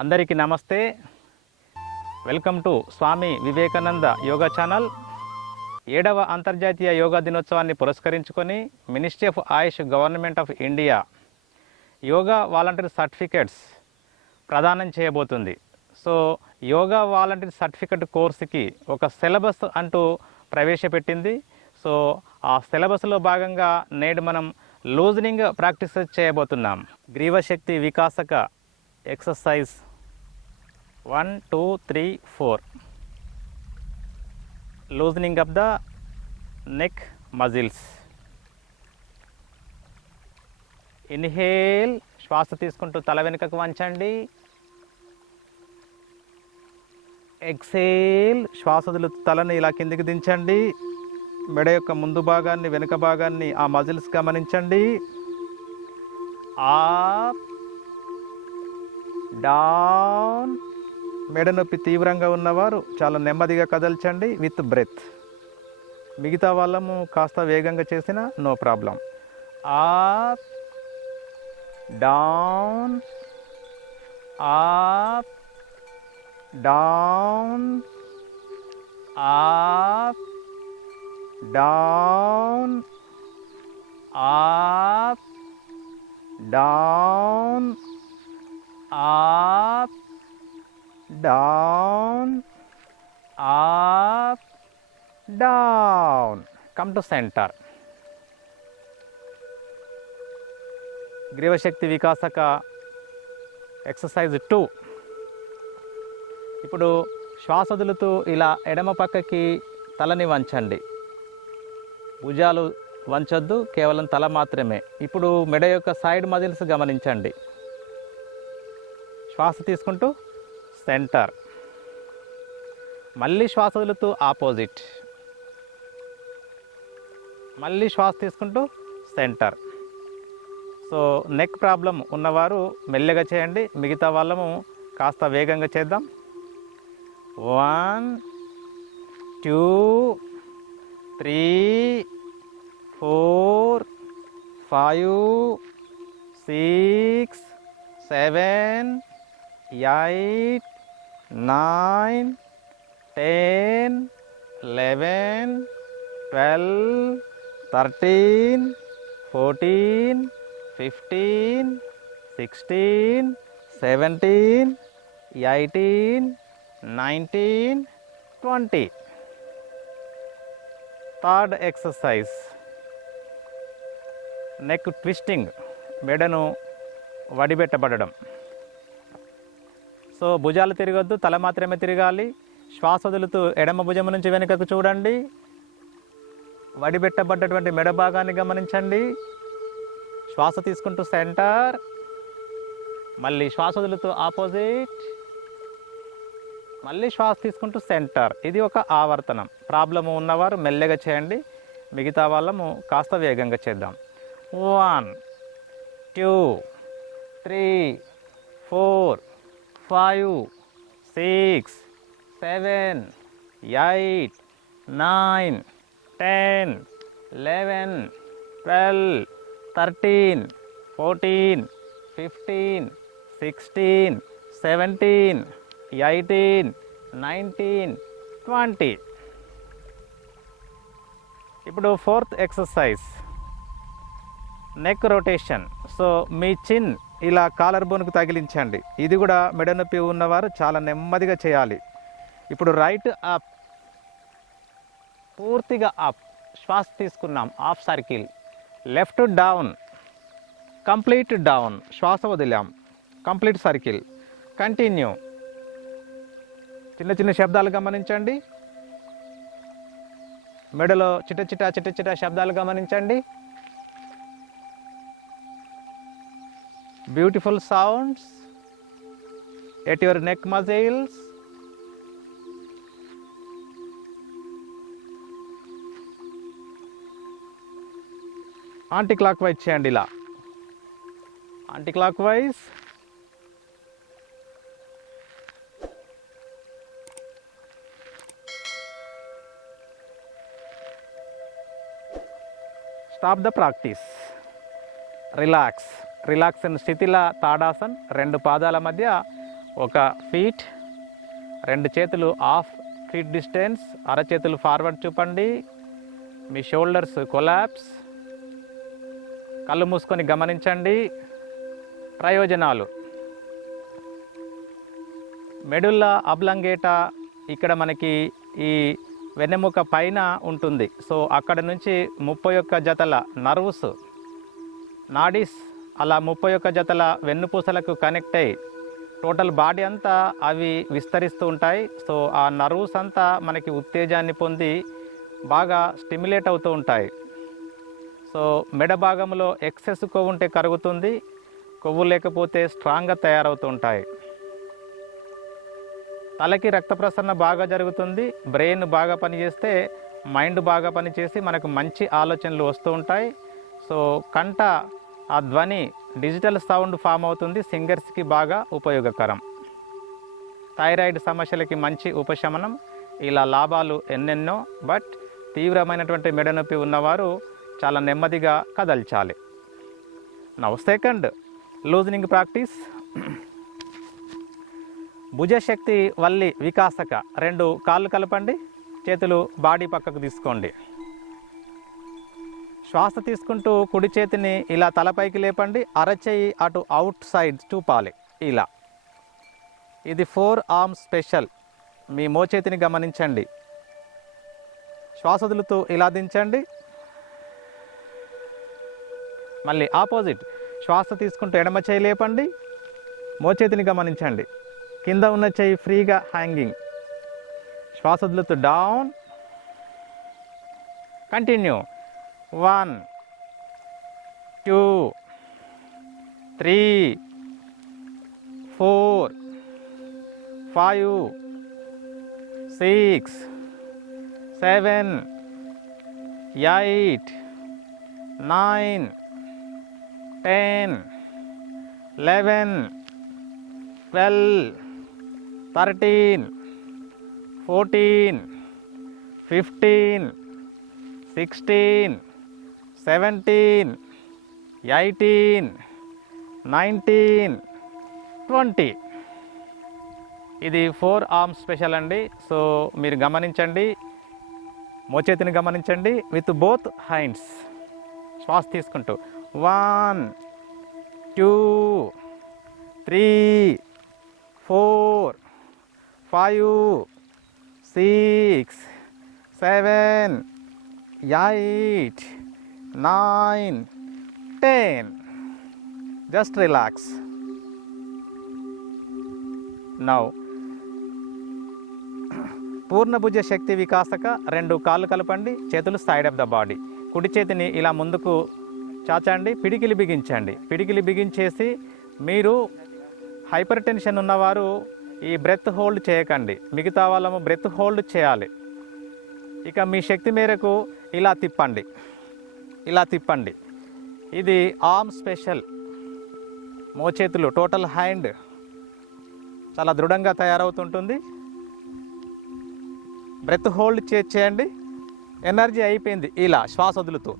అందరికీ నమస్తే. Welcome to Swami Vivekananda yoga channel. 7వ అంతర్జాతీయ యోగా దినోత్సవాన్ని పురస్కరించుకొని ministry of AYUSH government of India yoga volunteer certificates ప్రదానం చేయబోతుంది. సో యోగా వాలంటీర్ సర్టిఫికేట్ కోర్సుకి ఒక సిలబస్ అంటూ ప్రవేశపెట్టింది. సో ఆ సిలబస్లో భాగంగా నేడు మనం లూజనింగ్ ప్రాక్టీస్ చేయబోతున్నాం. గ్రీవశక్తి వికాసక exercise 1, 2, 3, 4. Loosening of the neck muscles. Inhale, శ్వాస తీసుకుంటూ తల వెనుకకు వంచండి. ఎక్సేల్, శ్వాస వదులుతూ తలని ఇలా కిందికి దించండి. మెడ యొక్క ముందు భాగాన్ని వెనుక భాగాన్ని ఆ మజిల్స్ గమనించండి. Up down. మెడ నొప్పి తీవ్రంగా ఉన్నవారు చాలా నెమ్మదిగా కదల్చండి విత్ బ్రెత్. మిగతా వాళ్ళము కాస్త వేగంగా చేసిన no problem. Up down, up down, up down, up down, up down, up down. Come to center. గ్రీవశక్తి వికాసక ఎక్సర్సైజ్ 2. ఇప్పుడు శ్వాస వదులుతూ ఇలా ఎడమ పక్కకి తలని వంచండి. భుజాలు వంచొద్దు, కేవలం తల మాత్రమే. ఇప్పుడు మెడ యొక్క సైడ్ మజిల్స్ గమనించండి. శ్వాస తీసుకుంటూ సెంటర్, మళ్ళీ శ్వాస వదులుతూ ఆపోజిట్, మళ్ళీ శ్వాస తీసుకుంటూ సెంటర్. సో నెక్ ప్రాబ్లం ఉన్నవారు మెల్లగా చేయండి, మిగతా వాళ్ళము కాస్త వేగంగా చేద్దాం. 1, 2, 3, 4, 5, 6, 7, 8, 9, 10, 11, 12, 13, 14, 15, 16, 17, 18, 19, 20. థర్డ్ ఎక్సర్సైజ్ నెక్ ట్విస్టింగ్, మెడను వడిబెట్టబడడం. సో భుజాలు తిరగొద్దు, తల మాత్రమే తిరగాలి. శ్వాస వదులుతూ ఎడమ భుజం నుంచి వెనుకకు చూడండి. వడిబెట్టబడ్డటువంటి మెడ భాగాన్ని గమనించండి. శ్వాస తీసుకుంటూ సెంటర్, మళ్ళీ శ్వాస వదులుతూ ఆపోజిట్, మళ్ళీ శ్వాస తీసుకుంటూ సెంటర్. ఇది ఒక ఆవర్తనం. ప్రాబ్లము ఉన్నవారు మెల్లగా చేయండి, మిగతా వాళ్ళము కాస్త వేగంగా చేద్దాం. 1, 2, 3, 4, 5, 6, 7, 8, 9, 10, 11, 12, 13, 14, 15, 16, 17, 18, 19, 20. ఇప్పుడు fourth exercise neck rotation. So మీ చిన్ ఇలా కాలర్ బోన్కు తగిలించండి. ఇది కూడా మెడ నొప్పి ఉన్నవారు చాలా నెమ్మదిగా చేయాలి. ఇప్పుడు రైట్ అప్, పూర్తిగా అప్, శ్వాస తీసుకున్నాం, half circle. Left down, complete down, శ్వాస వదిలాం, కంప్లీట్ సర్కిల్. కంటిన్యూ. చిన్న చిన్న శబ్దాలు గమనించండి. మెడలో చిట చిట చిట చిట శబ్దాలు గమనించండి. Beautiful sounds at your neck muscles. Anti clock wise చేయండి. ఇలా anti clock wise. Stop the practice. Relax. Relax స్థితిలో తాడాసన్, రెండు పాదాల మధ్య ఒక ఫీట్, 2 చేతులు హాఫ్ ఫీట్ డిస్టెన్స్, అరచేతులు ఫార్వర్డ్ చూపండి. మీ షోల్డర్స్ కొలాప్స్. కళ్ళు మూసుకొని గమనించండి. ప్రయోజనాలు: మెడుల్లా అబ్లంగేటా ఇక్కడ మనకి ఈ వెన్నెముక పైన ఉంటుంది. సో అక్కడ నుంచి 31 జతల నర్వ్స్, నాడీస్ అలా 31 జతల వెన్నుపూసలకు కనెక్ట్ అయ్యి టోటల్ బాడీ అంతా అవి విస్తరిస్తూ ఉంటాయి. సో ఆ నర్వ్స్ అంతా మనకి ఉత్తేజాన్ని పొంది బాగా స్టిమ్యులేట్ అవుతూ ఉంటాయి. సో మెడ భాగంలో ఎక్సెస్ కొవ్వు ఉంటే కరుగుతుంది, కొవ్వు లేకపోతే స్ట్రాంగ్గా తయారవుతూ ఉంటాయి. తలకి రక్త ప్రసరణ బాగా జరుగుతుంది. బ్రెయిన్ బాగా పనిచేస్తే మైండ్ బాగా పనిచేసి మనకు మంచి ఆలోచనలు వస్తూ ఉంటాయి. సో కంట ఆ ధ్వని డిజిటల్ సౌండ్ ఫామ్ అవుతుంది, సింగర్స్కి బాగా ఉపయోగకరం. థైరాయిడ్ సమస్యలకి మంచి ఉపశమనం. ఇలా లాభాలు ఎన్నెన్నో. బట్ తీవ్రమైనటువంటి మెడ నొప్పి ఉన్నవారు చాలా నెమ్మదిగా కదల్చాలి. Now second loosening practice. భుజశక్తి వల్లి వికాసక. 2 కాళ్ళు కలపండి, చేతులు బాడీ పక్కకు తీసుకోండి. శ్వాస తీసుకుంటూ కుడి చేతిని ఇలా తలపైకి లేపండి, అరచేయి అటు అవుట్ సైడ్ చూపాలి ఇలా. ఇది 4 ఆర్మ్ స్పెషల్. మీ మోచేతిని గమనించండి. శ్వాస వదులుతూ ఇలా దించండి. మళ్ళీ ఆపోజిట్. శ్వాస తీసుకుంటూ ఎడమ చేయి లేపండి, మోచేతిని గమనించండి. కింద ఉన్న చేయి ఫ్రీగా హ్యాంగింగ్. శ్వాస వదులుతూ డౌన్. కంటిన్యూ. 1 2 3 4 5 6 7 8 9 10 11 12 13 14 15 16 17 18 19 20. ఇది 4 ఆర్మ్ స్పెషల్ అండి. సో మీరు గమనించండి, మోచేతిని గమనించండి విత్ బోత్ హ్యాండ్స్. శ్వాస తీసుకుంటూ 1 2 3 4 5 6 7 8 9 10. Just relax. Now పూర్ణభుజ శక్తి వికాసక. 2 కాళ్ళు కలపండి, చేతులు సైడ్ ఆఫ్ ద బాడీ. కుడి చేతిని ఇలా ముందుకు చాచండి, పిడికిలి బిగించండి. పిడికిలి బిగించేసి మీరు హైపర్ టెన్షన్ ఉన్నవారు ఈ బ్రెత్ హోల్డ్ చేయకండి, మిగతా వాళ్ళము బ్రెత్ హోల్డ్ చేయాలి. ఇక మీ శక్తి మేరకు ఇలా తిప్పండి, ఇలా తిప్పండి. ఇది ఆర్మ్ స్పెషల్. మోచేతులు టోటల్ హ్యాండ్ చాలా దృఢంగా తయారవుతుంటుంది. బ్రెత్ హోల్డ్ చేయండి. ఎనర్జీ అయిపోయింది. ఇలా శ్వాస వదులుతూ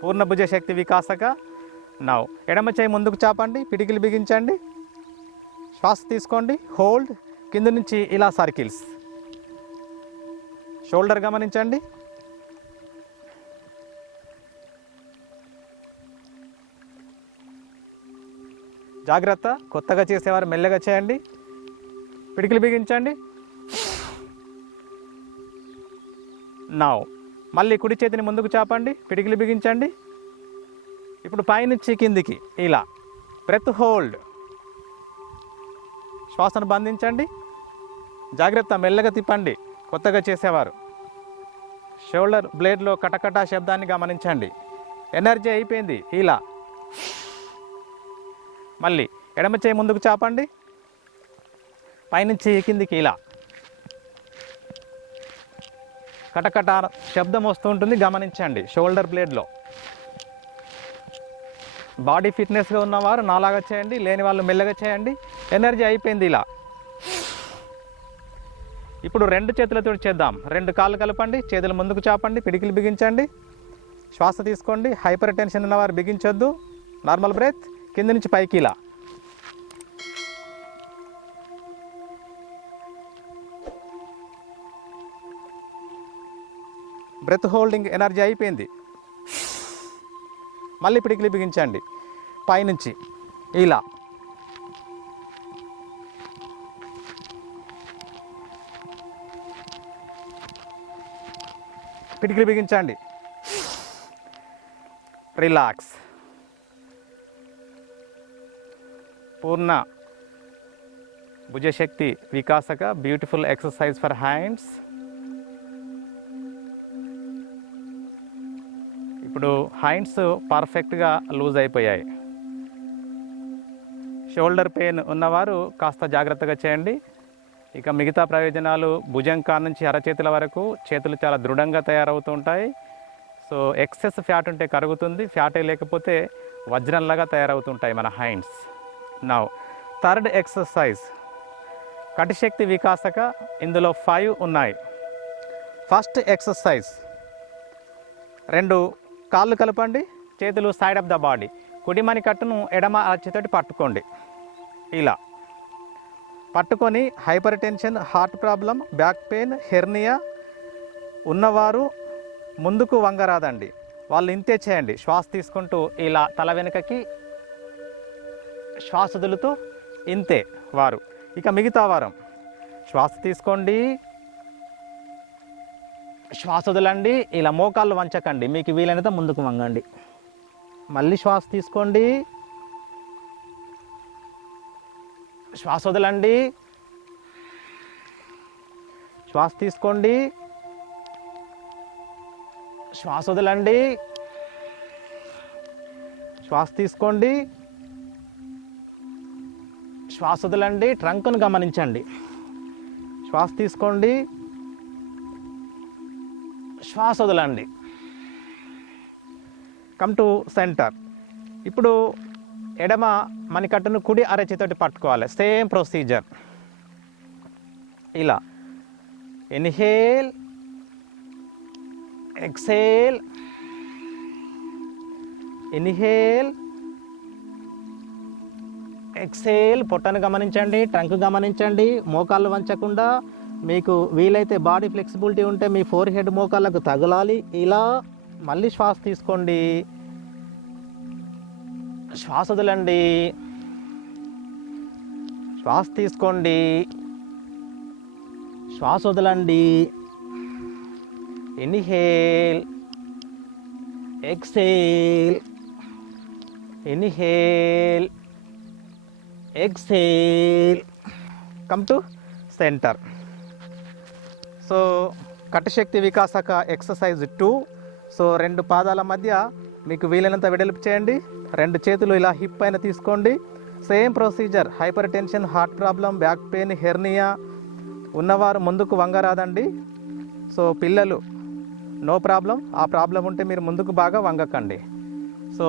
పూర్ణభుజ శక్తి వికాసక. నౌ ఎడమ చేయి ముందుకు చాపండి, పిడికిలు బిగించండి, శ్వాస తీసుకోండి, హోల్డ్. కింద నుంచి ఇలా సర్కిల్స్. షోల్డర్ గమనించండి. జాగ్రత్త, కొత్తగా చేసేవారు మెల్లగా చేయండి. పిడికిలు బిగించండి. నౌ మళ్ళీ కుడి చేతిని ముందుకు చాపండి, పిడికిలు బిగించండి. ఇప్పుడు పైనుంచి కిందికి ఇలా బ్రెత్ హోల్డ్. శ్వాసను బంధించండి. జాగ్రత్త, మెల్లగా తిప్పండి కొత్తగా చేసేవారు. షోల్డర్ బ్లేడ్లో కటకటా శబ్దాన్ని గమనించండి. ఎనర్జీ అయిపోయింది. ఇలా మళ్ళీ ఎడమ చేయి ముందుకు చాపండి, పైనుంచి కిందికి ఇలా కటకట శబ్దం వస్తూ ఉంటుంది, గమనించండి. షోల్డర్ బ్లేడ్లో బాడీ ఫిట్నెస్గా ఉన్నవారు నాలాగా చేయండి, లేని వాళ్ళు మెల్లగా చేయండి. ఎనర్జీ అయిపోయింది. ఇలా ఇప్పుడు 2 చేతులతో చేద్దాం. 2 కాళ్ళు కలపండి, చేతులు ముందుకు చాపండి, పిడికిలు బిగించండి, శ్వాస తీసుకోండి. హైపర్ టెన్షన్ ఉన్నవారు బిగించొద్దు, నార్మల్ బ్రెత్. కింద నుంచి పైకి ఇలా. బ్రెత్ హోల్డింగ్ ఎనర్జీ అయిపోయింది. మళ్ళీ పిడికిలి బిగించండి పైనుంచి ఇలా. పిడికిలి బిగించండి. రిలాక్స్. పూర్ణ భుజశక్తి వికాసక బ్యూటిఫుల్ ఎక్సర్సైజ్ ఫర్ హ్యాండ్స్. ఇప్పుడు హ్యాండ్స్ పర్ఫెక్ట్గా లూజ్ అయిపోయాయి. షోల్డర్ పెయిన్ ఉన్నవారు కాస్త జాగ్రత్తగా చేయండి. ఇక మిగతా ప్రయోజనాలు భుజం కాడ నుంచి అరచేతుల వరకు చేతులు చాలా దృఢంగా తయారవుతూ ఉంటాయి. సో ఎక్సెస్ ఫ్యాట్ ఉంటే కరుగుతుంది, ఫ్యాటే లేకపోతే వజ్రంలాగా తయారవుతుంటాయి మన హ్యాండ్స్. నౌ థర్డ్ ఎక్సర్సైజ్ కటిశక్తి వికాసక. ఇందులో 5 ఉన్నాయి. ఫస్ట్ ఎక్సర్సైజ్, 2 కాళ్ళు కలపండి, చేతులు సైడ్ ఆఫ్ ద బాడీ. కుడి మణికట్టును ఎడమ అరచేతోటి పట్టుకోండి ఇలా. పట్టుకొని hyper tension, heart problem, back pain, hernia ఉన్నవారు ముందుకు వంగరాదండి. వాళ్ళు ఇంతే చేయండి. శ్వాస తీసుకుంటూ ఇలా తల వెనుకకి, శ్వాస వదులుతూ ఇంతే వారు. ఇక మిగతా వారం శ్వాస తీసుకోండి, శ్వాస వదలండి, ఇలా మోకాళ్ళు వంచకండి, మీకు వీలైనంత ముందుకు వంగండి. మళ్ళీ శ్వాస తీసుకోండి, శ్వాస వదలండి, శ్వాస తీసుకోండి, శ్వాస వదలండి, శ్వాస తీసుకోండి, శ్వాస వదలండి. ట్రంక్ను గమనించండి. శ్వాస తీసుకోండి, శ్వాస వదలండి. Come to centre. ఇప్పుడు ఎడమ మణికట్టును కుడి అరచేతోటి పట్టుకోవాలి. సేమ్ ప్రొసీజర్ ఇలా. Inhale, exhale, inhale, exhale. పొట్టను గమనించండి, ట్రంక్ గమనించండి, మోకాళ్ళు వంచకుండా. మీకు వీలైతే బాడీ ఫ్లెక్సిబిలిటీ ఉంటే మీ ఫోర్ హెడ్ మోకాళ్ళకు తగలాలి ఇలా. మళ్ళీ శ్వాస తీసుకోండి, శ్వాస వదలండి, శ్వాస తీసుకోండి, శ్వాస వదలండి. Inhale, exhale, inhale, exhale. Come to centre. So కటిశక్తి వికాసక ఎక్సర్సైజ్ 2. సో 2 పాదాల మధ్య మీకు వీలైనంత వెడల్పు చేయండి. 2 చేతులు ఇలా హిప్ పైన తీసుకోండి. Same procedure. Hyper tension, heart problem, back pain, hernia ఉన్నవారు ముందుకు వంగరాదండి. సో పిల్లలు నో ప్రాబ్లం. ఆ ప్రాబ్లం ఉంటే మీరు ముందుకు బాగా వంగకండి. సో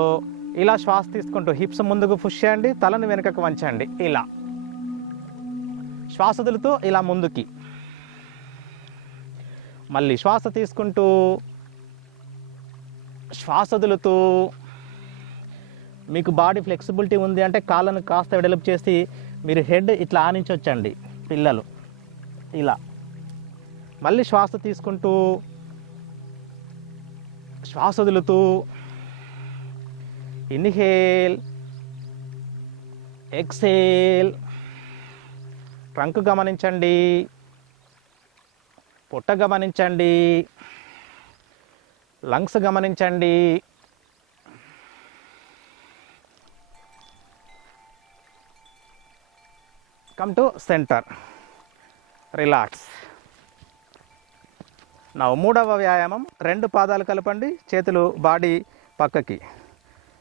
ఇలా శ్వాస తీసుకుంటూ హిప్స్ ముందుకు పుష్ చేయండి, తలను వెనుకకు వంచండి ఇలా. శ్వాస వదులుతూ ఇలా ముందుకి. మళ్ళీ శ్వాస తీసుకుంటూ, శ్వాస వదులుతూ. మీకు బాడీ ఫ్లెక్సిబిలిటీ ఉంది అంటే కాళ్ళను కాస్త వెడల్పు చేసి మీరు హెడ్ ఇట్లా ఆనించవచ్చండి పిల్లలు ఇలా. మళ్ళీ శ్వాస తీసుకుంటూ, శ్వాస వదులుతూ. Inhale, exhale. ట్రంక్ గమనించండి, పొట్ట గమనించండి, లంగ్స్ గమనించండి. Come to centre. రిలాక్స్. నా 3వ వ్యాయామం, 2 పాదాలు కలపండి, చేతులు బాడీ పక్కకి.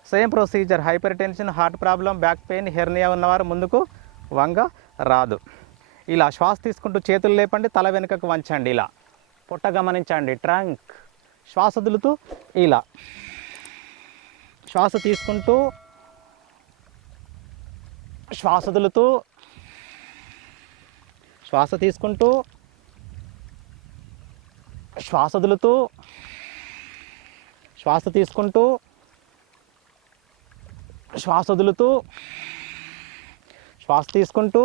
Same procedure. Hyper tension, heart problem, back pain, hernia ఉన్నవారు ముందుకు వంగ రాదు. ఇలా శ్వాస తీసుకుంటూ చేతులు లేపండి, తల వెనుకకు వంచండి ఇలా. పొట్ట గమనించండి, ట్రంక్. శ్వాస వదులుతూ ఇలా. శ్వాస తీసుకుంటూ, శ్వాస వదులుతూ, శ్వాస తీసుకుంటూ, శ్వాస వదులుతూ, శ్వాస తీసుకుంటూ, శ్వాస వదులుతూ, శ్వాస తీసుకుంటూ,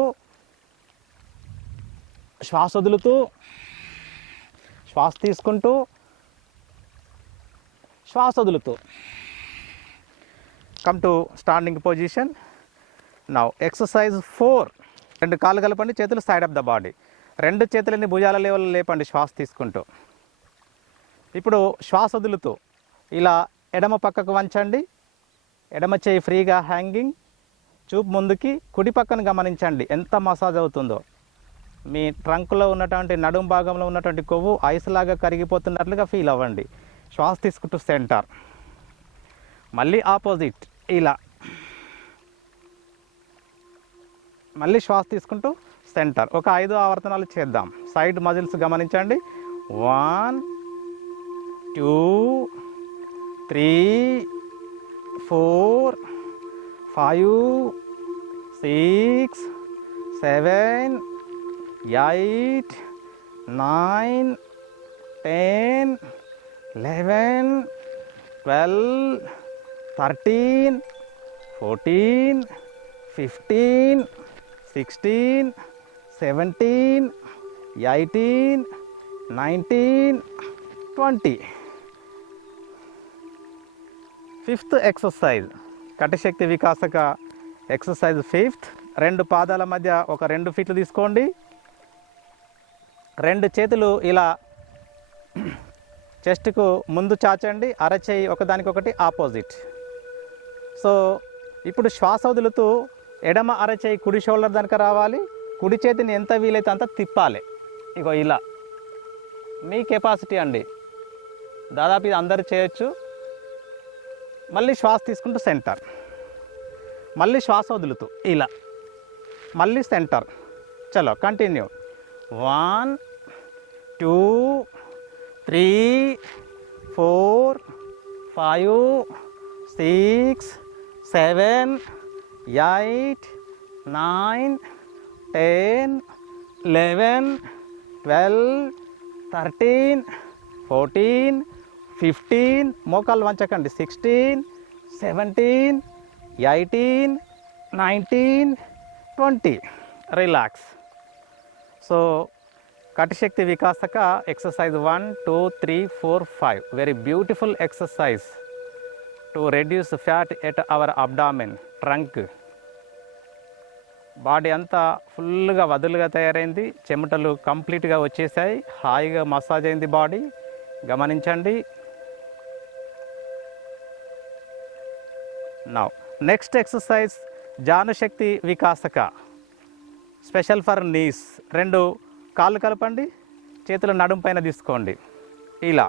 శ్వాస వదులుతూ, శ్వాస తీసుకుంటూ, శ్వాస వదులుతూ. Come to standing position. Now exercise 4. 2 కాళ్ళు కలపండి, చేతులు సైడ్ ఆఫ్ ద బాడీ. 2 చేతులని భుజాల లెవెల్ లేపండి శ్వాస తీసుకుంటూ. ఇప్పుడు శ్వాస వదులుతూ ఇలా ఎడమ పక్కకు వంచండి, ఎడమ చేయి ఫ్రీగా హ్యాంగింగ్, చూపు ముందుకి. కుడి పక్కన గమనించండి ఎంత మసాజ్ అవుతుందో. మీ ట్రంక్లో ఉన్నటువంటి నడుం భాగంలో ఉన్నటువంటి కొవ్వు ఐస్ లాగా కరిగిపోతున్నట్లుగా ఫీల్ అవ్వండి. శ్వాస తీసుకుంటూ సెంటర్. మళ్ళీ ఆపోజిట్ ఇలా, మళ్ళీ శ్వాస తీసుకుంటూ సెంటర్. ఒక 5 ఆవర్తనాలు చేద్దాం. సైడ్ మజిల్స్ గమనించండి. 1 2 3 4 5 6 7 8 9 10 11 12 13 14 15 16 17 18 19 20. 5th ఎక్సర్సైజ్ కటిశక్తి వికాసక ఎక్సర్సైజ్ 5th. 2 పాదాల మధ్య ఒక 2 ఫీట్లు తీసుకోండి. 2 చేతులు ఇలా చెస్ట్కు ముందు చాచండి, అరచేయి ఒకదానికొకటి ఆపోజిట్. సో ఇప్పుడు శ్వాస వదులుతూ ఎడమ అరచేయి కుడి షోల్డర్ దానికి రావాలి. కుడి చేతిని ఎంత వీలైతే అంత తిప్పాలి. ఇగో ఇలా మీ కెపాసిటీ అండి, దాదాపు ఇది అందరు చేయొచ్చు. మళ్ళీ శ్వాస తీసుకుంటూ సెంటర్, మళ్ళీ శ్వాస వదులుతూ ఇలా, మళ్ళీ సెంటర్. చలో కంటిన్యూ. 1 2 3 4 5 6 7 8 9 10 11 12 13 14 15, మోకాలు వంచకండి, 16 17 18 19 20. రిలాక్స్. సో కటిశక్తి వికాసక exercise 1 2 3 4 5. Very beautiful exercise to reduce fat at our abdomen, trunk. Body అంతా ఫుల్గా వదులుగా తయారైంది, చెమటలు కంప్లీట్గా వచ్చేసాయి, హాయిగా మసాజ్ అయింది బాడీ. గమనించండి. నౌ నెక్స్ట్ ఎక్సర్సైజ్ జానుశక్తి వికాసక, స్పెషల్ ఫర్ నీస్. 2 కాళ్ళు కలపండి, చేతులు నడుం పైన తీసుకోండి. ఇలా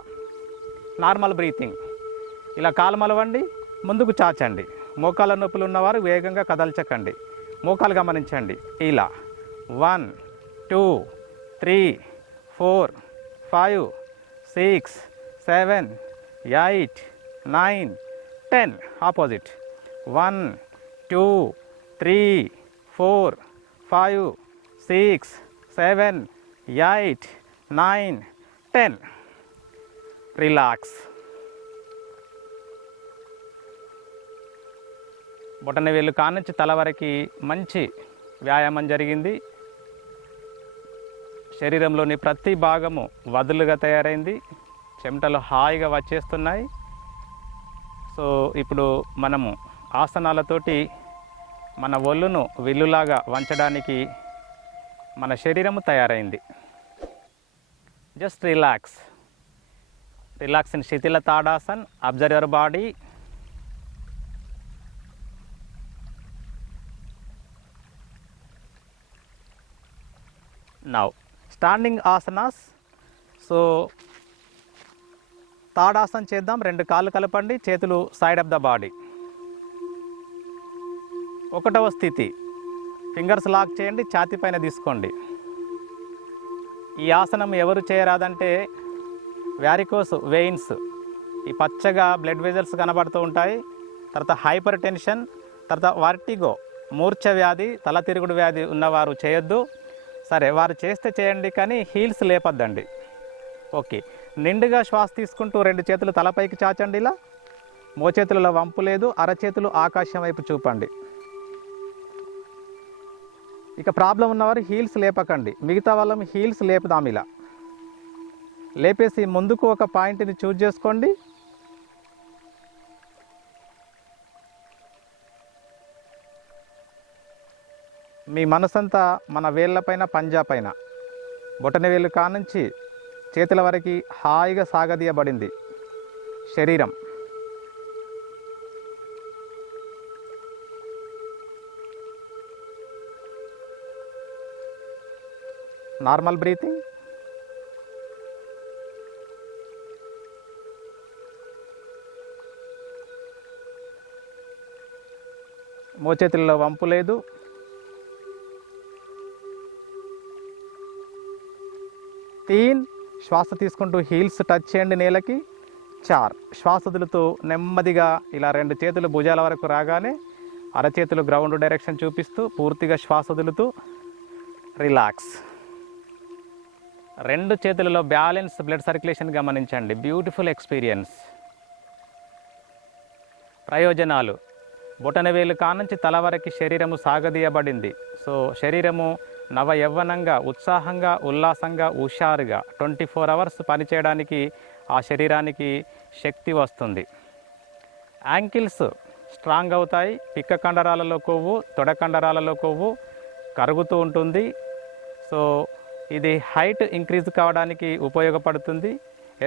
నార్మల్ బ్రీతింగ్. ఇలా కాలు మలవండి, ముందుకు చాచండి. మోకాళ్ళ నొప్పులు ఉన్నవారు వేగంగా కదల్చకండి. మోకాలు గమనించండి. ఇలా 1 2 3 4 5 6 7 8 9 10. ఆపోజిట్. 1 2 3 4 5 6 7 8 9 10. రిలాక్స్. బొటన వేలు కానుంచి తల వరకు మంచి వ్యాయామం జరిగింది. శరీరంలోని ప్రతి భాగము వదులుగా తయారైంది, చెమటలు హాయిగా వచ్చేస్తున్నాయి. సో ఇప్పుడు మనము ఆసనాలతోటి మన ఒళ్ళును విల్లులాగా వంచడానికి మన శరీరము తయారైంది. Just relax. Relax in shithila tadasan. Observe your body. Now standing asanas. So tadasan చేద్దాం. 2 కాళ్ళు కలపండి, చేతులు సైడ్ ఆఫ్ ద బాడీ. 1వ స్థితి, ఫింగర్స్ లాక్ చేయండి, ఛాతీ పైన తీసుకోండి. ఈ ఆసనం ఎవరు చేయరాదంటే వ్యారికోస్ వెయిన్స్, ఈ పచ్చగా బ్లడ్ వెజల్స్ కనబడుతూ ఉంటాయి. తర్వాత హైపర్ టెన్షన్, తర్వాత వర్టిగో, మూర్ఛ వ్యాధి, తల తిరుగుడు వ్యాధి ఉన్నవారు చేయొద్దు. సరే, వారు చేస్తే చేయండి, కానీ హీల్స్ లేపద్దండి. ఓకే. నిండుగా శ్వాస తీసుకుంటూ 2 చేతులు తలపైకి చాచండి. ఇలా మోచేతులలో వంపు లేదు, అరచేతులు ఆకాశం వైపు చూపండి. ఇక ప్రాబ్లం ఉన్నవారు హీల్స్ లేపకండి, మిగతా వాళ్ళం హీల్స్ లేపుదాం. ఇలా లేపేసి ముందుకు ఒక పాయింట్ని చూజ్ చేసుకోండి. మీ మనసంతా మన వేళ్ళపైన, పంజా పైన, బొటన వేలు కానుంచి చేతుల వరకు హాయిగా సాగదీయబడింది శరీరం. Normal breathing. మోచేతుల్లో వంపు లేదు. తీన్, శ్వాస తీసుకుంటూ హీల్స్ టచ్ చేయండి నేలకి. 4, శ్వాస వదులుతూ నెమ్మదిగా ఇలా 2 చేతులు భుజాల వరకు రాగానే అరచేతులు గ్రౌండ్ డైరెక్షన్ చూపిస్తూ పూర్తిగా శ్వాస వదులుతూ రిలాక్స్. 2 చేతులలో బ్యాలెన్స్ బ్లడ్ సర్క్యులేషన్ గమనించండి. Beautiful experience. ప్రయోజనాలు: బొటనవేలు కానుంచి తల వరకు శరీరము సాగదీయబడింది. సో శరీరము నవ యవ్వనంగా, ఉత్సాహంగా, ఉల్లాసంగా, హుషారుగా 24 అవర్స్ పనిచేయడానికి ఆ శరీరానికి శక్తి వస్తుంది. యాంకిల్స్ స్ట్రాంగ్ అవుతాయి. పిక్క కండరాలలో కొవ్వు, తొడ కండరాలలో కొవ్వు కరుగుతూ ఉంటుంది. సో ఇది హైట్ ఇంక్రీజ్ కావడానికి ఉపయోగపడుతుంది.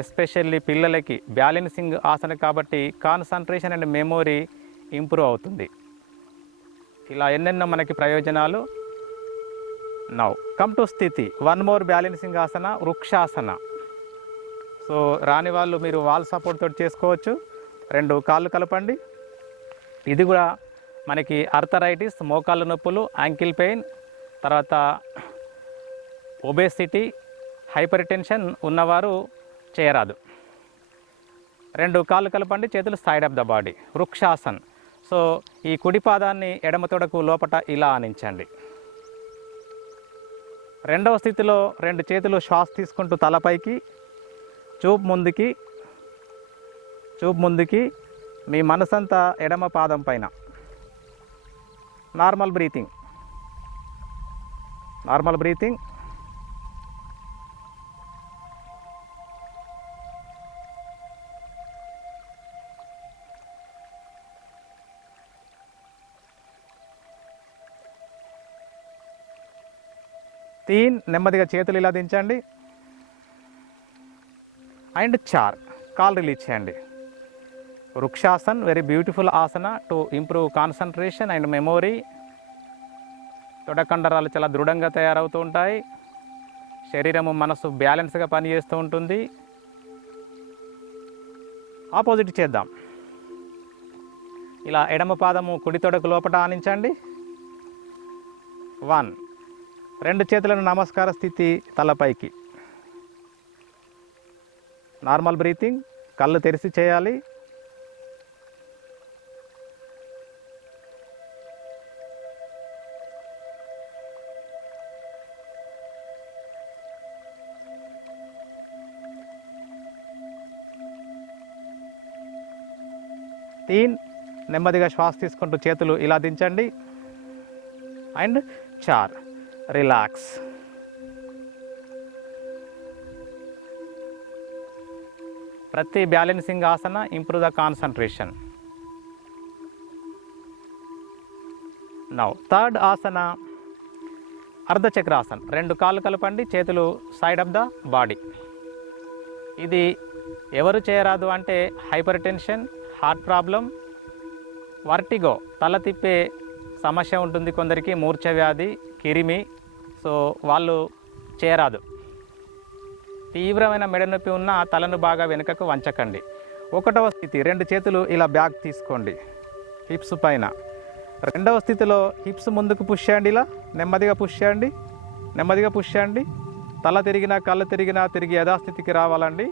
ఎస్పెషల్లీ పిల్లలకి బ్యాలెన్సింగ్ ఆసన కాబట్టి కాన్సన్ట్రేషన్ అండ్ మెమొరీ ఇంప్రూవ్ అవుతుంది. ఇలా ఎన్నెన్నో మనకి ప్రయోజనాలు. నౌ కమ్ టు స్థితి. 1 మోర్ బ్యాలెన్సింగ్ ఆసన, వృక్షాసన. సో రాని వాళ్ళు మీరు వాల్ సపోర్ట్ తోటి చేసుకోవచ్చు. 2 కాళ్ళు కలపండి. ఇది కూడా మనకి ఆర్థరైటిస్, మోకాళ్ళ నొప్పులు, యాంకిల్ పెయిన్, తర్వాత ఒబేసిటీ, హైపర్ టెన్షన్ ఉన్నవారు చేయరాదు. 2 కాళ్ళు కలపండి, చేతులు side of the body. Vrikshasan. So ఈ కుడి పాదాన్ని ఎడమ తొడకు లోపట ఇలా ఆనించండి. 2వ స్థితిలో 2 చేతులు శ్వాస తీసుకుంటూ తలపైకి, చూపు ముందుకి, మీ మనసంతా ఎడమ పాదం పైన. Normal breathing. తీన్, నెమ్మదిగా చేతులు ఇలా దించండి. అండ్ 4, కాల్ రిలీజ్ చేయండి. Vrikshasan, very beautiful asana to improve concentration and memory. తొడ కండరాలు చాలా దృఢంగా తయారవుతూ ఉంటాయి. శరీరము, మనసు బ్యాలెన్స్గా పనిచేస్తూ ఉంటుంది. ఆపోజిట్ చేద్దాం. ఇలా ఎడమ పాదము కుడి తొడకు లోపల ఆనించండి. 1, 2 చేతులను నమస్కార స్థితి, తలపైకి. Normal breathing. కళ్ళు తెరిచి చేయాలి. తీన్, నెమ్మదిగా శ్వాస తీసుకుంటూ చేతులు ఇలా దించండి. And 4, relax. ప్రతి balancing asana improve the concentration. Now 3rd asana, ardhachakrasan. 2 కాళ్ళు కలపండి, చేతులు సైడ్ ఆఫ్ ద బాడీ. ఇది ఎవరు చేయరాదు అంటే hyper tension, heart problem, vertigo, తల తిప్పే సమస్య ఉంటుంది కొందరికి, మూర్ఛ వ్యాధి, కిరిమి. సో వాళ్ళు చేయరాదు. తీవ్రమైన మెడ నొప్పి ఉన్న తలను బాగా వెనుకకు వంచకండి. 1వ స్థితి, 2 చేతులు ఇలా బ్యాక్ తీసుకోండి హిప్స్ పైన. 2వ స్థితిలో హిప్స్ ముందుకు పుష్ చేయండి. ఇలా నెమ్మదిగా పుష్ చేయండి. తల తిరిగినా, కళ్ళు తిరిగినా తిరిగి యథాస్థితికి రావాలండి.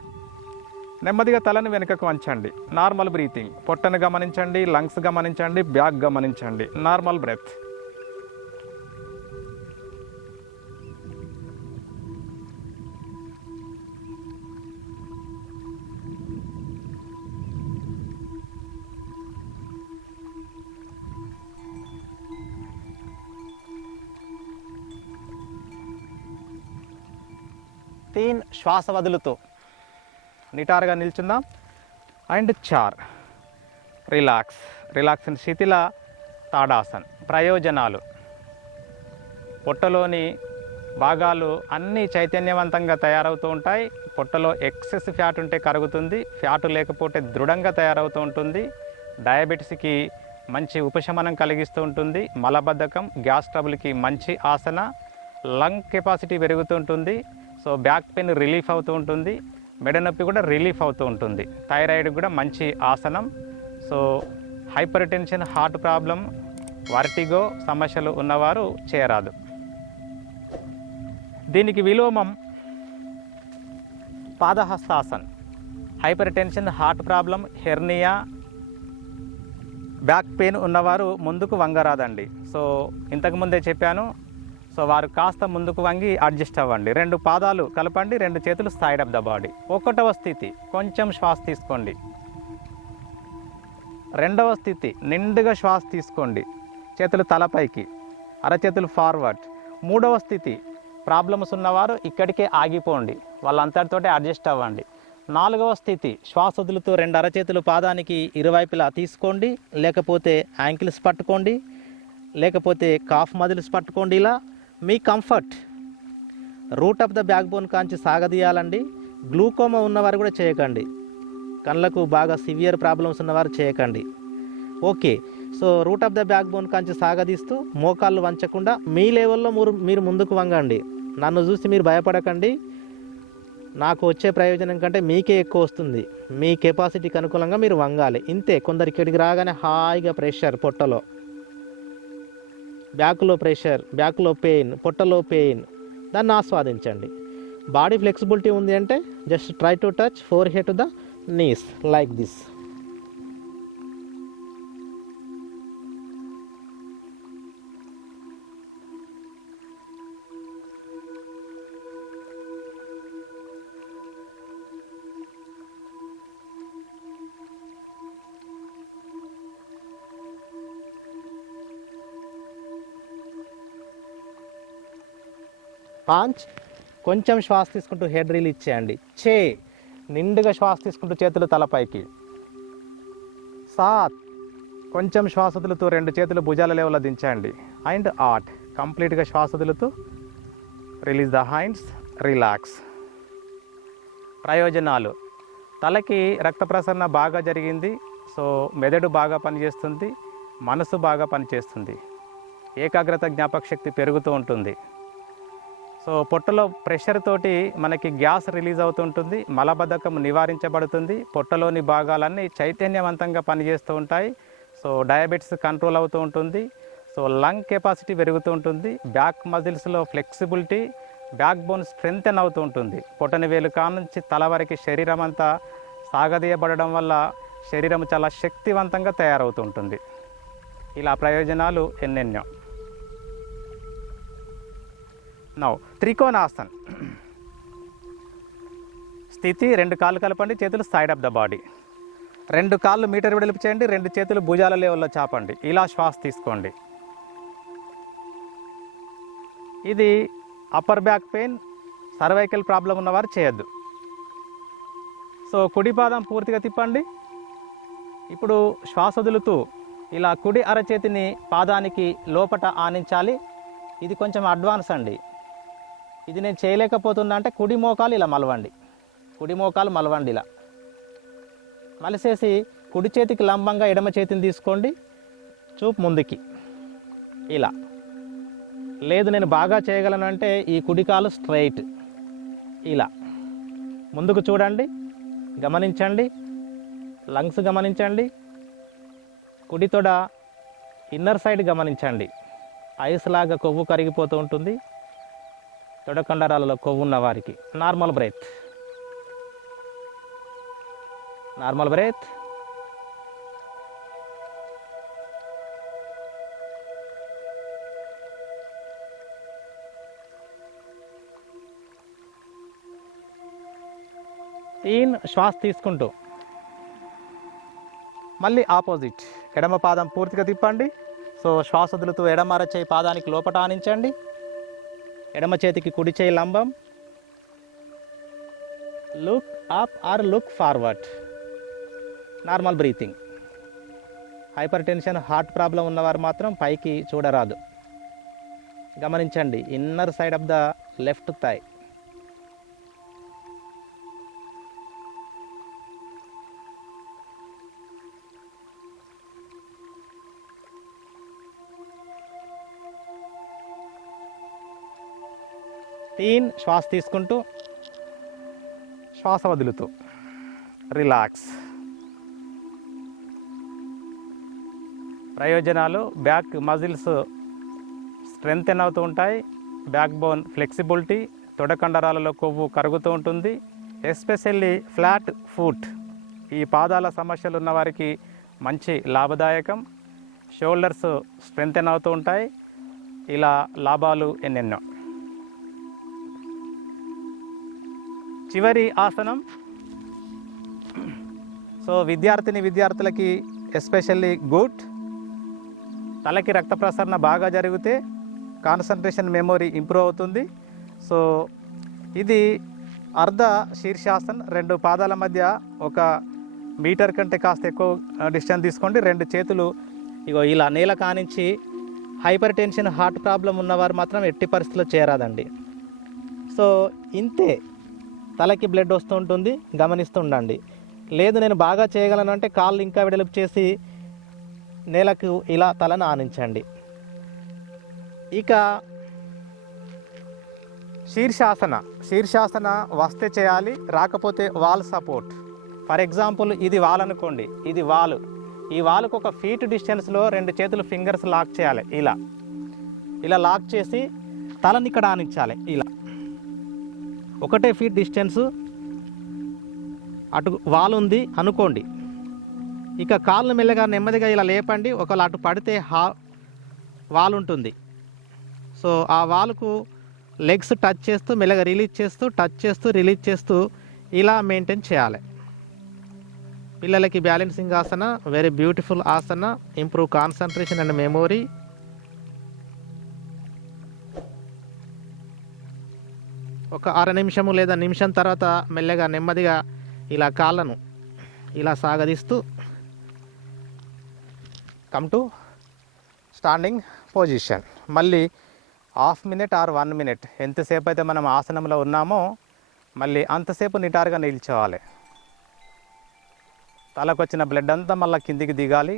నెమ్మదిగా తలను వెనుకకు వంచండి. Normal breathing. పొట్టను గమనించండి, లంగ్స్ గమనించండి, బ్యాక్ గమనించండి. Normal breath. 3 శ్వాస వదులుతూ నిటారుగా నిల్చుందాం. And 4 relax shithila tadasan. ప్రయోజనాలు: పొట్టలోని భాగాలు అన్నీ చైతన్యవంతంగా తయారవుతూ ఉంటాయి. పొట్టలో ఎక్సెస్ ఫ్యాట్ ఉంటే కరుగుతుంది, ఫ్యాట్ లేకపోతే దృఢంగా తయారవుతూ ఉంటుంది. డయాబెటీస్కి మంచి ఉపశమనం కలిగిస్తూ ఉంటుంది. మలబద్ధకం, గ్యాస్ ట్రబుల్కి మంచి ఆసన. లంగ్ కెపాసిటీ పెరుగుతూ ఉంటుంది. సో బ్యాక్ పెయిన్ రిలీఫ్ అవుతూ ఉంటుంది. మెడ నొప్పి కూడా రిలీఫ్ అవుతూ ఉంటుంది. థైరాయిడ్ కూడా మంచి ఆసనం. So hyper tension, heart problem, vertigo సమస్యలు ఉన్నవారు చేయరాదు. దీనికి విలోమం Padahastasan. Hyper tension, heart problem, hernia, back pain ఉన్నవారు ముందుకు వంగరాదండి. సో ఇంతకుముందే చెప్పాను. సో వారు కాస్త ముందుకు వంగి అడ్జస్ట్ అవ్వండి. 2 పాదాలు కలపండి, 2 చేతులు సైడ్ ఆఫ్ ద బాడీ. 1వ స్థితి, కొంచెం శ్వాస తీసుకోండి. 2వ స్థితి, నిండుగా శ్వాస తీసుకోండి, చేతులు తలపైకి, అరచేతులు ఫార్వర్డ్. 3వ స్థితి, ప్రాబ్లమ్స్ ఉన్నవారు ఇక్కడికే ఆగిపోండి, వాళ్ళంతటితోటే అడ్జస్ట్ అవ్వండి. 4వ స్థితి, శ్వాస వదులుతూ 2 అరచేతులు పాదానికి ఇరువైపులా తీసుకోండి, లేకపోతే యాంకిల్స్ పట్టుకోండి, లేకపోతే కాఫ్ మజిల్స్ పట్టుకోండి. ఇలా మీ comfort. Root of the backbone కాంచి సాగదీయాలండి. గ్లూకోమా ఉన్నవారు కూడా చేయకండి. కళ్ళకు బాగా సివియర్ ప్రాబ్లమ్స్ ఉన్నవారు చేయకండి. Okay. So root of the backbone కాంచి సాగదీస్తూ మోకాళ్ళు వంచకుండా మీ లెవెల్లో మీరు ముందుకు వంగండి. నన్ను చూసి మీరు భయపడకండి. నాకు వచ్చే ప్రయోజనం కంటే మీకే ఎక్కువ వస్తుంది. మీ కెపాసిటీకి అనుకూలంగా మీరు వంగాలి. ఇంతే. కొందరు ఇక్కడికి రాగానే హాయిగా ప్రెషర్ పొట్టలో, బ్యాక్లో ప్రెషర్, బ్యాక్లో పెయిన్, పొట్టలో పెయిన్, దాన్ని ఆస్వాదించండి. బాడీ ఫ్లెక్సిబిలిటీ ఉంది అంటే just try to touch forehead to the knees like this. పాంచ్. కొంచెం శ్వాస తీసుకుంటూ హెడ్ రిలీజ్ చేయండి. చే. నిండుగా శ్వాస తీసుకుంటూ చేతులు తలపైకి. 7. కొంచెం శ్వాస వదులుతూ 2 చేతులు భుజాల లెవెల్లో దించండి. అండ్ 8. కంప్లీట్గా శ్వాస వదులుతూ రిలీజ్ ద హ్యాండ్స్. రిలాక్స్. ప్రయోజనాలు: తలకి రక్త ప్రసరణ బాగా జరిగింది. సో మెదడు బాగా పనిచేస్తుంది, మనసు బాగా పనిచేస్తుంది, ఏకాగ్రత, జ్ఞాపక శక్తి పెరుగుతూ ఉంటుంది. సో పొట్టలో ప్రెషర్ తోటి మనకి గ్యాస్ రిలీజ్ అవుతుంటుంది, మలబద్ధకం నివారించబడుతుంది, పొట్టలోని భాగాలన్నీ చైతన్యవంతంగా పనిచేస్తూ ఉంటాయి. సో డయాబెటీస్ కంట్రోల్ అవుతూ ఉంటుంది. సో లంగ్ కెపాసిటీ పెరుగుతూ ఉంటుంది, బ్యాక్ మజిల్స్లో ఫ్లెక్సిబిలిటీ, బ్యాక్ బోన్ స్ట్రెంగ్తెన్ అవుతూ ఉంటుంది. పొట్టని వేలు కానుంచి తల వరకు శరీరం అంతా సాగదీయబడడం వల్ల శరీరం చాలా శక్తివంతంగా తయారవుతూ ఉంటుంది. ఇలా ప్రయోజనాలు ఎన్నెన్నో. నౌ త్రికోణాసన్ స్థితి. 2 కాళ్ళు కలపండి, చేతులు సైడ్ ఆఫ్ ద బాడీ. 2 కాళ్ళు మీటర్ వెడల్పు చేయండి, 2 చేతులు భుజాల లెవెల్లో చాపండి. ఇలా శ్వాస తీసుకోండి. ఇది upper back pain, cervical problem ఉన్నవారు చేయొద్దు. సో కుడి పాదం పూర్తిగా తిప్పండి. ఇప్పుడు శ్వాస వదులుతూ ఇలా కుడి అరచేతిని పాదానికి లోపట ఆనించాలి. ఇది కొంచెం అడ్వాన్స్ అండి. ఇది నేను చేయలేకపోతున్నా అంటే కుడి మోకాలు ఇలా మలవండి, కుడి మోకాలు మలవండి. ఇలా మలిసేసి కుడి చేతికి లంబంగా ఎడమ చేతిని తీసుకోండి, చూపు ముందుకి. ఇలా లేదు నేను బాగా చేయగలను అంటే ఈ కుడి కాలు స్ట్రైట్ ఇలా ముందుకు చూడండి, గమనించండి, లంగ్స్ గమనించండి, కుడి తొడ ఇన్నర్ సైడ్ గమనించండి. ఐస్ లాగా కొవ్వు కరిగిపోతూ ఉంటుంది తొడకండరాలలో కొవ్వు ఉన్న వారికి. Normal breath, normal breath. శ్వాస తీసుకుంటూ మళ్ళీ ఆపోజిట్ ఎడమ పాదం పూర్తిగా తిప్పండి. సో శ్వాస వదులుతూ ఎడమ అరచేయి పాదానికి లోపట ఆనించండి, ఎడమ చేతికి కుడి చేయి లంబం, look up or look forward. Normal breathing. Hypertension, heart problem ఉన్నవారు మాత్రం పైకి చూడరాదు. గమనించండి, inner side of the left thigh. శ్వాస తీసుకుంటూ శ్వాస వదులుతూ రిలాక్స్. ప్రయోజనాలు: బ్యాక్ మజిల్స్ స్ట్రెంగ్తెన్ అవుతూ ఉంటాయి, బ్యాక్ బోన్ ఫ్లెక్సిబిలిటీ, తొడకండరాలలో కొవ్వు కరుగుతూ ఉంటుంది. ఎస్పెషల్లీ ఫ్లాట్ ఫుట్, ఈ పాదాల సమస్యలు ఉన్న వారికి మంచి లాభదాయకం. షోల్డర్స్ స్ట్రెంగ్తెన్ అవుతూ ఉంటాయి. ఇలా లాభాలు ఎన్నెన్నో. చివరి ఆసనం. సో విద్యార్థులకి ఎస్పెషల్లీ గుడ్. తలకి రక్త ప్రసరణ బాగా జరిగితే కాన్సన్ట్రేషన్, మెమొరీ ఇంప్రూవ్ అవుతుంది. సో ఇది అర్ధ శీర్షాసన్. 2 పాదాల మధ్య 1 మీటర్ కంటే కాస్త ఎక్కువ డిస్టెన్స్ తీసుకోండి. 2 చేతులు ఇగో ఇలా నేల కానించి. హైపర్ టెన్షన్, హార్ట్ ప్రాబ్లం ఉన్నవారు మాత్రం ఎట్టి పరిస్థితుల్లో చేరాదండి. సో ఇంతే. తలకి బ్లడ్ వస్తూ ఉంటుంది, గమనిస్తూ ఉండండి. లేదు నేను బాగా చేయగలను అంటే కాళ్ళు ఇంకా వెడల్పు చేసి నేలకు ఇలా తలను ఆనించండి. ఇక శీర్షాసన వస్తే చేయాలి, రాకపోతే వాల్ సపోర్ట్. ఫర్ ఎగ్జాంపుల్ ఇది వాల్ అనుకోండి, ఇది వాల్. ఈ వాల్కు 1 ఫీట్ డిస్టెన్స్లో 2 చేతులు ఫింగర్స్ లాక్ చేయాలి. ఇలా లాక్ చేసి తలని ఇక్కడ ఆనించాలి. ఇలా 1 ఫీట్ డిస్టెన్స్ అటు వాల్ ఉంది అనుకోండి. ఇక కాళ్ళు మెల్లగా నెమ్మదిగా ఇలా లేపండి. ఒకవేళ అటు పడితే వాల్ ఉంటుంది. సో ఆ వాల్కు లెగ్స్ టచ్ చేస్తూ మెల్లగా రిలీజ్ చేస్తూ, టచ్ చేస్తూ రిలీజ్ చేస్తూ ఇలా మెయింటైన్ చేయాలి. పిల్లలకి balancing Haasan, very beautiful Haasan, improve concentration and memory. ఒక 1/2 నిమిషము లేదా నిమిషం తర్వాత మెల్లగా నెమ్మదిగా ఇలా కాళ్ళను ఇలా సాగదీస్తూ కమ్ టు స్టాండింగ్ పొజిషన్. మళ్ళీ 1/2 మినిట్ ఆర్ 1 మినిట్ ఎంతసేపు అయితే మనం ఆసనంలో ఉన్నామో మళ్ళీ అంతసేపు నిటారుగా నిల్చోవాలి. తలకు వచ్చిన బ్లడ్ అంతా మళ్ళీ కిందికి దిగాలి.